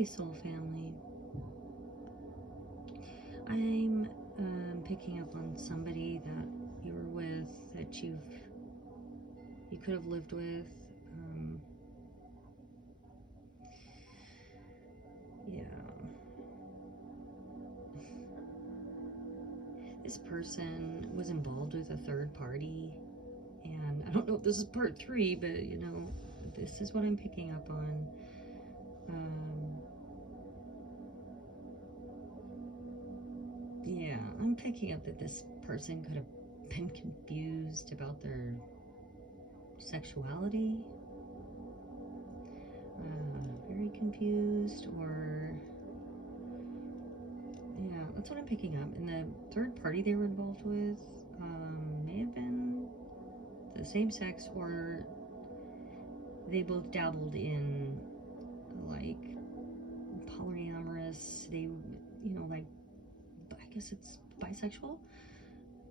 Okay, soul family. I'm picking up on somebody that you were with, that you could have lived with. Yeah. This person was involved with a third party, and I don't know if this is part 3, but you know, this is what I'm picking up on. Yeah, I'm picking up that this person could have been confused about their sexuality. Very confused, or yeah, that's what I'm picking up. And the third party they were involved with may have been the same sex, or they both dabbled in like polyamorous. They, you know, like, I guess it's bisexual.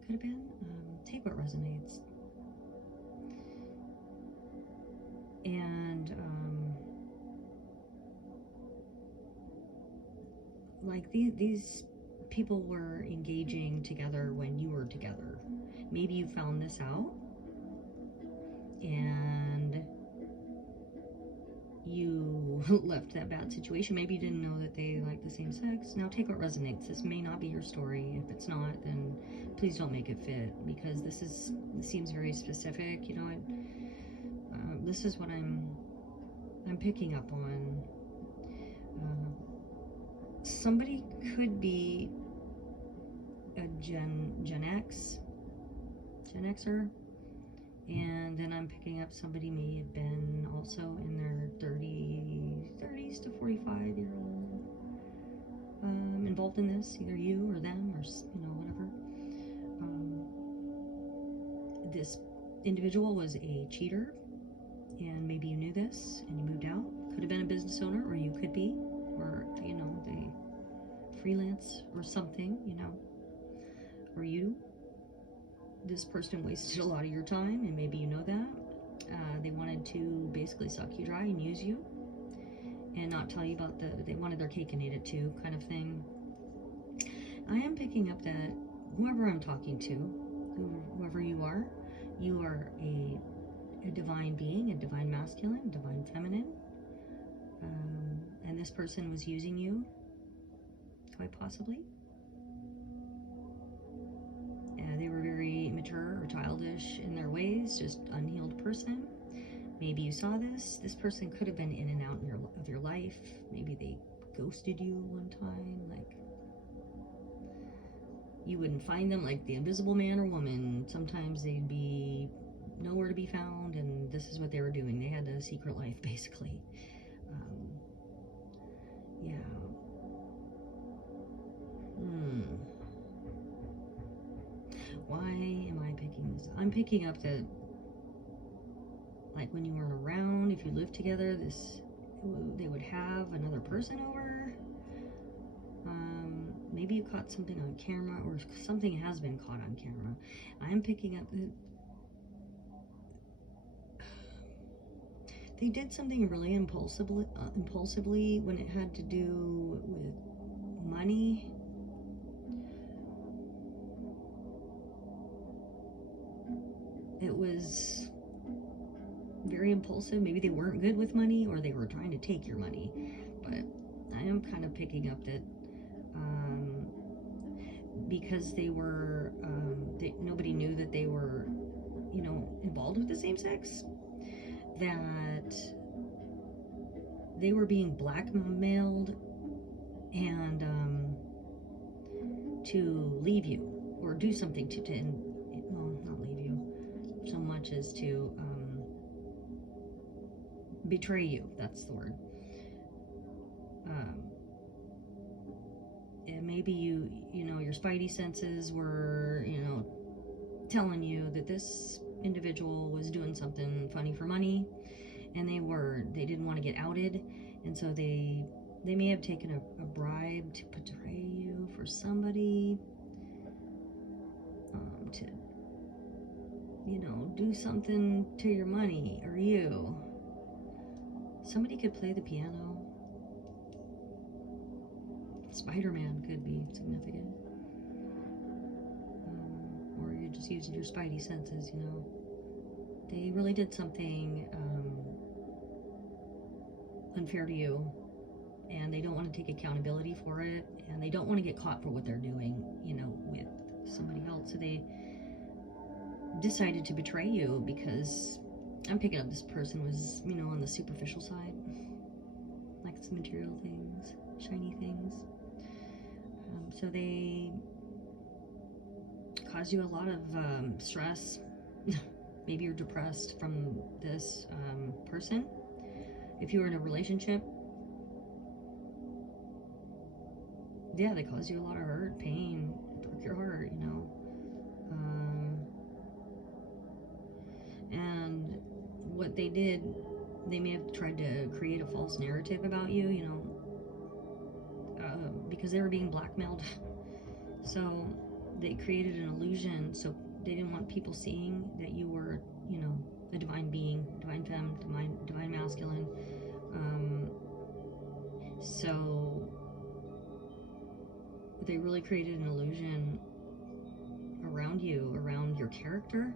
Could have been. Take what resonates. And like these people were engaging together when you were together. Maybe you found this out and you left that bad situation. Maybe you didn't know that they like the same sex. Now take what resonates. This may not be your story. If it's not, then please don't make it fit, because this seems very specific. You know, this is what I'm picking up on. Somebody could be a Gen Xer, and then I'm picking up somebody may have been also in their 30s to 45-year-old, involved in this, either you or them, or you know, whatever. This individual was a cheater, and maybe you knew this and you moved out. Could have been a business owner, or you could be, or you know, they freelance or something, you know, or you. This person wasted a lot of your time, and maybe you know that. They wanted to basically suck you dry and use you, and not tell you about they wanted their cake and ate it too, kind of thing. I am picking up that whoever I'm talking to, whoever you are a divine being, a divine masculine, a divine feminine, and this person was using you, quite possibly. They were very immature or childish in their ways, just unhealed person. Maybe you saw this. This person could have been in and out of your life. Maybe they ghosted you one time, like you wouldn't find them, like the invisible man or woman. Sometimes they'd be nowhere to be found, and this is what they were doing. They had a secret life, basically. Yeah. Why am I picking this up? I'm picking up that, like, when you weren't around, if you lived together, they would have another person over. Maybe you caught something on camera, or something has been caught on camera. I'm picking up that they did something really impulsively when it had to do with money. It was very impulsive. Maybe they weren't good with money, or they were trying to take your money. But I am kind of picking up that because they were, nobody knew that they were, you know, involved with the same sex, that they were being blackmailed and to leave you, or do something to well, not leave you so much as to betray you. That's the word. And maybe you know, your Spidey senses were, you know, telling you that this individual was doing something funny for money, and they didn't want to get outed, and so they may have taken a bribe to betray you for somebody, to, you know, do something to your money or you. Somebody could play the piano. Spider-Man could be significant. Or you're just using your spidey senses, you know. They really did something unfair to you, and they don't want to take accountability for it, and they don't want to get caught for what they're doing, you know, with somebody else. So they decided to betray you because I'm picking up this person was, you know, on the superficial side, like some material things, shiny things. So they cause you a lot of stress. Maybe you're depressed from this person. If you were in a relationship, yeah, they cause you a lot of hurt, pain, broke your heart, you know. And what they did, they may have tried to create a false narrative about you, you know, because they were being blackmailed. So they created an illusion, so they didn't want people seeing that you were, you know, a divine being, divine femme, divine masculine. So they really created an illusion around you, around your character.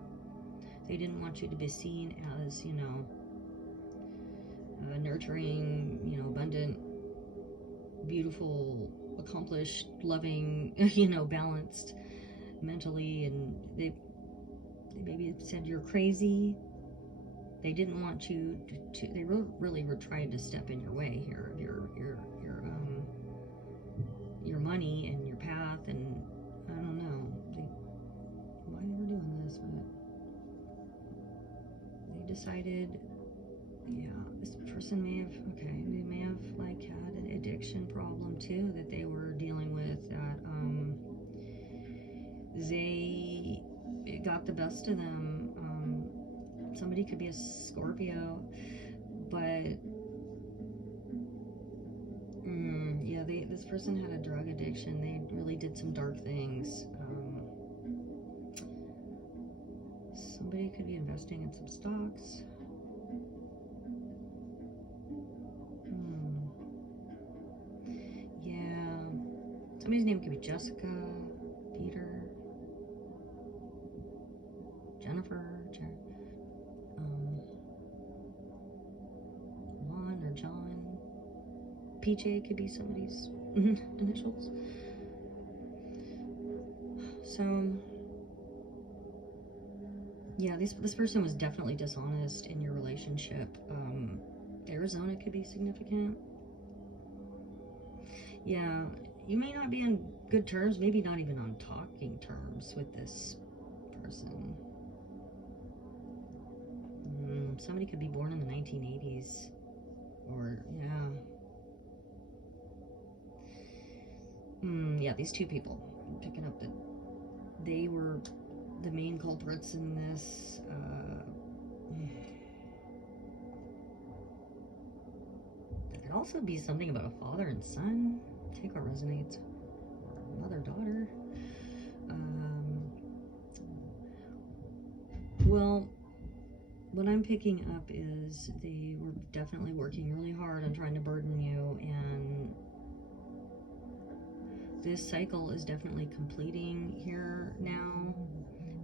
They didn't want you to be seen as, you know, nurturing, you know, abundant, beautiful, accomplished, loving, you know, balanced mentally. And they maybe said you're crazy. They didn't want you to they really were trying to step in your way here of your money and your path. And I don't know why they were doing this, but they decided, yeah, this person they may have like had an addiction problem too that they were dealing with, that it got the best of them. Somebody could be a Scorpio, but yeah, this person had a drug addiction. They really did some dark things. Somebody could be investing in some stocks. Yeah, somebody's name could be Jessica, Peter, Jennifer, Juan or John. PJ could be somebody's initials. So yeah, this person was definitely dishonest in your relationship. Arizona could be significant. Yeah, you may not be on good terms, maybe not even on talking terms with this person. Somebody could be born in the 1980s, or yeah. Yeah, these two people, I'm picking up that they were the main culprits in this. There could also be something about a father and son. Take what resonates. Or mother-daughter. Well, what I'm picking up is they were definitely working really hard on trying to burden you, and this cycle is definitely completing here now,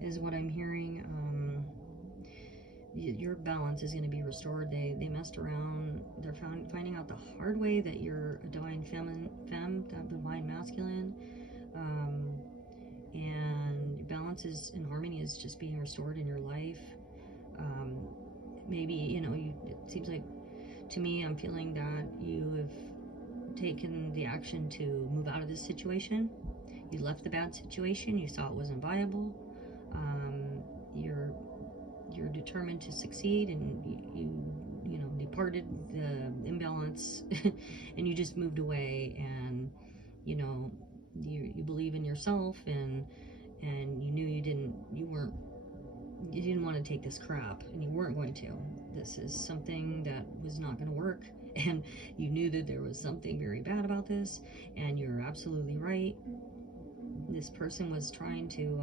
is what I'm hearing. Your balance is going to be restored. They messed around. They're finding out the hard way that you're a divine femme, divine masculine, and balance is and harmony is just being restored in your life. Maybe, you know, it seems like, to me, I'm feeling that you have taken the action to move out of this situation. You left the bad situation. You saw it wasn't viable. You're determined to succeed, and you know, departed the imbalance and you just moved away, and you know, you believe in yourself, and you knew you didn't want to take this crap, and you weren't going to. This is something that was not going to work, and you knew that there was something very bad about this, and you're absolutely right. This person was trying to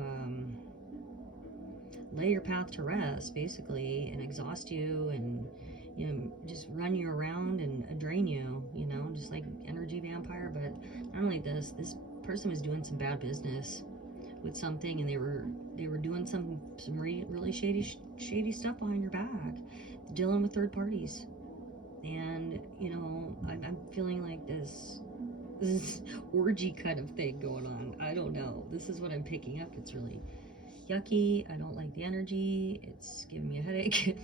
lay your path to rest, basically, and exhaust you, and you know, just run you around and drain you, you know, just like energy vampire. vampire, but not only this person was doing some bad business with something, and they were doing some really shady stuff behind your back, dealing with third parties. And you know, I'm feeling like this orgy kind of thing going on. I don't know. This is what I'm picking up. It's really yucky. I don't like the energy. It's giving me a headache.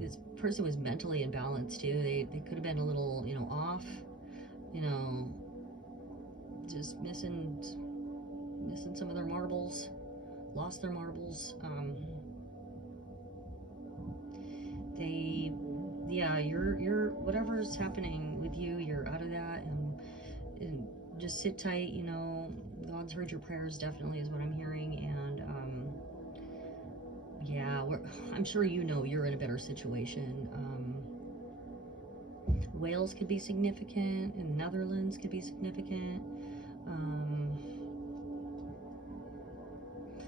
This person was mentally imbalanced too. They could have been a little, you know, off. You know, just missing some of their marbles. Lost their marbles. You're whatever's happening with you, you're out of that, and just sit tight. You know, God's heard your prayers, definitely, is what I'm hearing. And I'm sure you know you're in a better situation. Wales could be significant, and Netherlands could be significant.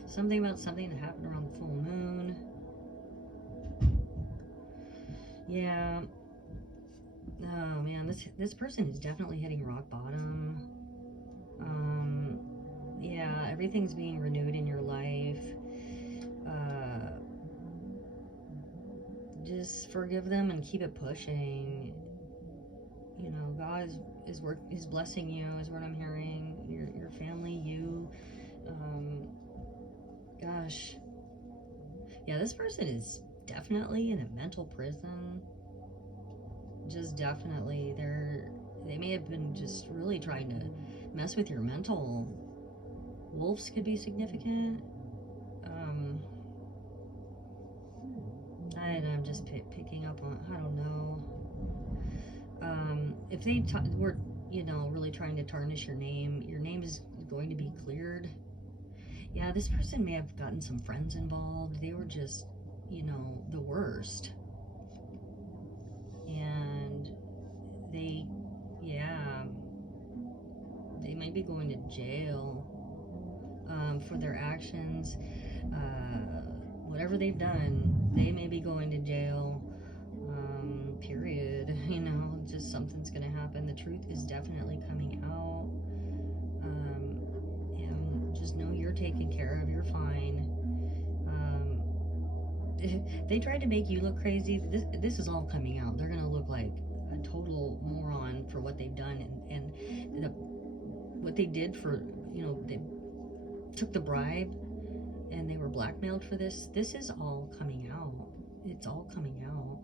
Something about something that happened around the full moon. Yeah. Oh man, this person is definitely hitting rock bottom. Yeah, everything's being renewed in your life. Just forgive them and keep it pushing. You know, God is blessing you, is what I'm hearing. Your family, you. Gosh. Yeah, this person is definitely in a mental prison. Just definitely. They may have been just really trying to mess with your mental. Wolves could be significant. I'm just picking up on, I don't know. If they were, you know, really trying to tarnish your name is going to be cleared. Yeah, this person may have gotten some friends involved. They were just, you know, the worst. And they might be going to jail for their actions. Whatever they've done, they may be going to jail. Period. You know, just something's gonna happen. The truth is definitely coming out. Just know you're taken care of. You're fine. They tried to make you look crazy. This is all coming out. They're gonna look like a total moron for what they've done, and what they did for, you know, they took the bribe and they were blackmailed for this. This is all coming out. It's all coming out.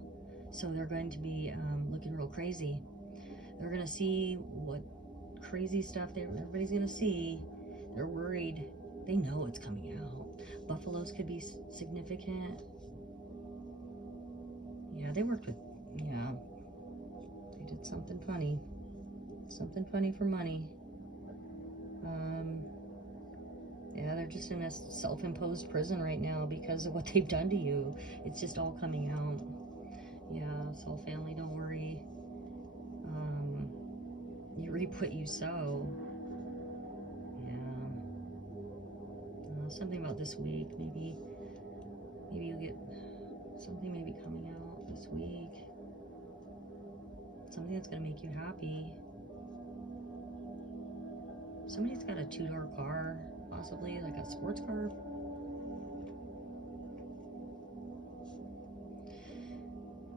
So they're going to be looking real crazy. They're gonna see what crazy stuff everybody's gonna see. They're worried. They know it's coming out. Buffaloes could be significant. Yeah, they worked with, they did something funny. Something funny for money. Yeah, they're just in a self-imposed prison right now because of what they've done to you. It's just all coming out. Yeah, soul family, don't worry. You reap what you sow. Yeah. Something about this week, maybe you'll get something maybe coming out this week. Something that's gonna make you happy. Somebody's got a 2-door car, possibly like a sports car.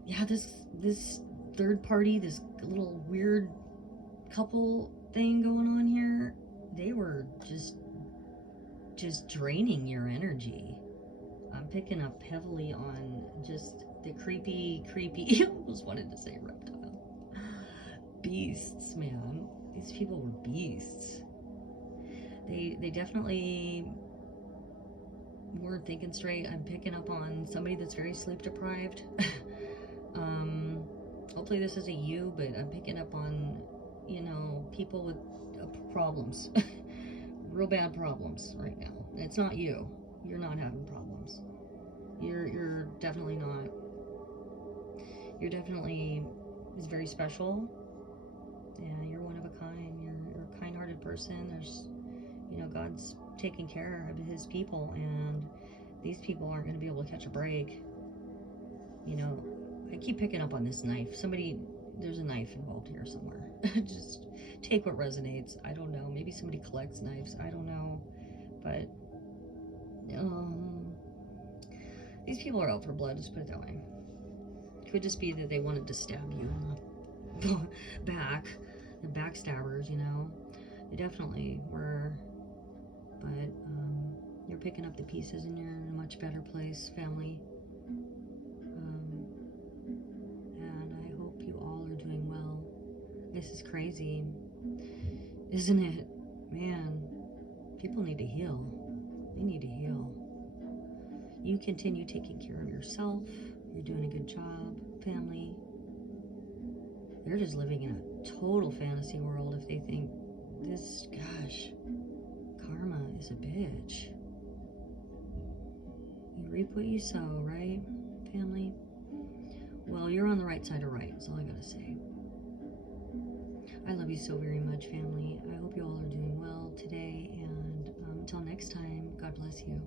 Yeah, this third party, this little weird couple thing going on here, they were just draining your energy. I'm picking up heavily on just the creepy, I almost wanted to say reptile. Beasts, man. These people were beasts. They definitely weren't thinking straight. I'm picking up on somebody that's very sleep deprived. Hopefully this isn't you, but I'm picking up on, you know, people with problems. Real bad problems right now. It's not you. You're not having problems. You're definitely not. You're definitely is very special. Yeah, you're one of a kind. You're a kind-hearted person. There's, you know, God's taking care of his people, and these people aren't going to be able to catch a break. You know, I keep picking up on this knife. Somebody there's a knife involved here somewhere. Just take what resonates. I don't know. Maybe somebody collects knives. I don't know. But these people are out for blood, just put it that way. Could just be that they wanted to stab you in the back. The backstabbers, you know. They definitely were. But you're picking up the pieces and you're in a much better place, family. And I hope you all are doing well. This is crazy, isn't it? Man, people need to heal. They need to heal. You continue taking care of yourself. You're doing a good job, family. They're just living in a total fantasy world if they think this, gosh, karma is a bitch. You reap what you sow, right, family? Well, you're on the right side of right, that's all I gotta say. I love you so very much, family. I hope you all are doing well today, and until next time, God bless you.